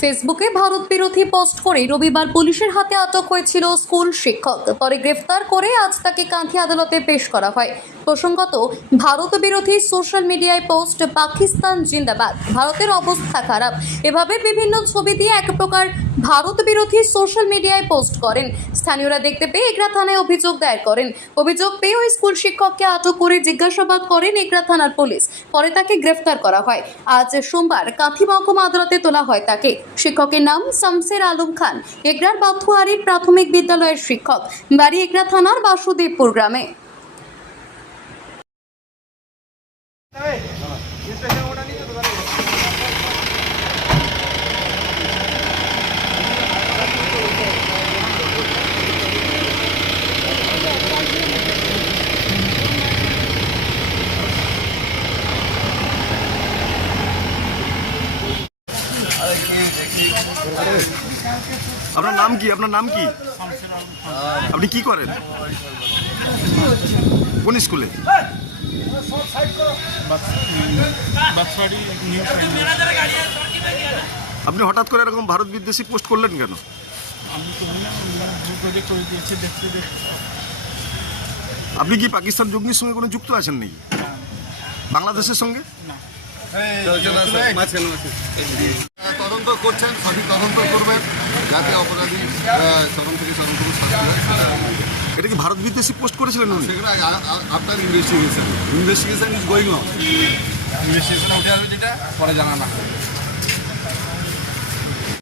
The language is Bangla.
ফেসবুকে ভারত বিরোধী পোস্ট করে রবিবার পুলিশের হাতে আটক হয়েছিল স্কুল শিক্ষক। পরে গ্রেফতার করে আজ তাকে কাঁথি আদালতে পেশ করা হয়। প্রসঙ্গত, ভারত বিরোধী সোশ্যাল মিডিয়ায় পোস্ট পাকিস্তান জিন্দাবাদ, ভারতের অবস্থা খারাপ, এভাবে বিভিন্ন ছবি দিয়ে এক প্রকার ভারত বিরোধী সোশ্যাল মিডিয়ায় পোস্ট করেন। স্থানীয়রা দেখতে পেয়ে এগরা থানায় অভিযোগ দায়ের করেন। অভিযোগ পেয়ে ওই স্কুল শিক্ষককে আটক করে জিজ্ঞাসাবাদ করেন এগরা থানার পুলিশ। পরে তাকে গ্রেফতার করা হয়। আজ সোমবার কাঁথি মহকুমা আদালতে তোলা হয় তাকে। শিক্ষকের নাম শামসের আলম খান, এগরার বাথুয়ারি প্রাথমিক বিদ্যালয়ের শিক্ষক, বাড়ি এগরা থানার বাসুদেবপুর গ্রামে। আপনার নাম কি? আপনার নাম কি? আপনি কি করেন? কোন স্কুলে? আপনি হঠাৎ করে এরকম ভারত বিদ্বেষী পোস্ট করলেন কেন? আপনি কি পাকিস্তান জঙ্গির সঙ্গে কোনো যুক্ত আছেন নাকি? বাংলাদেশের সঙ্গে? তদন্ত করছেন, সঠিক তদন্ত করবেন যাতে অপরাধী চরম থেকে চরম কোনো শাস্তি হয়। এটা কি ভারত বিদ্বেষী পোস্ট করেছিলেন উনি? সেগুলো আপনার investigation is going on. Investigation উঠে আসবে, যেটা পরে জানা না।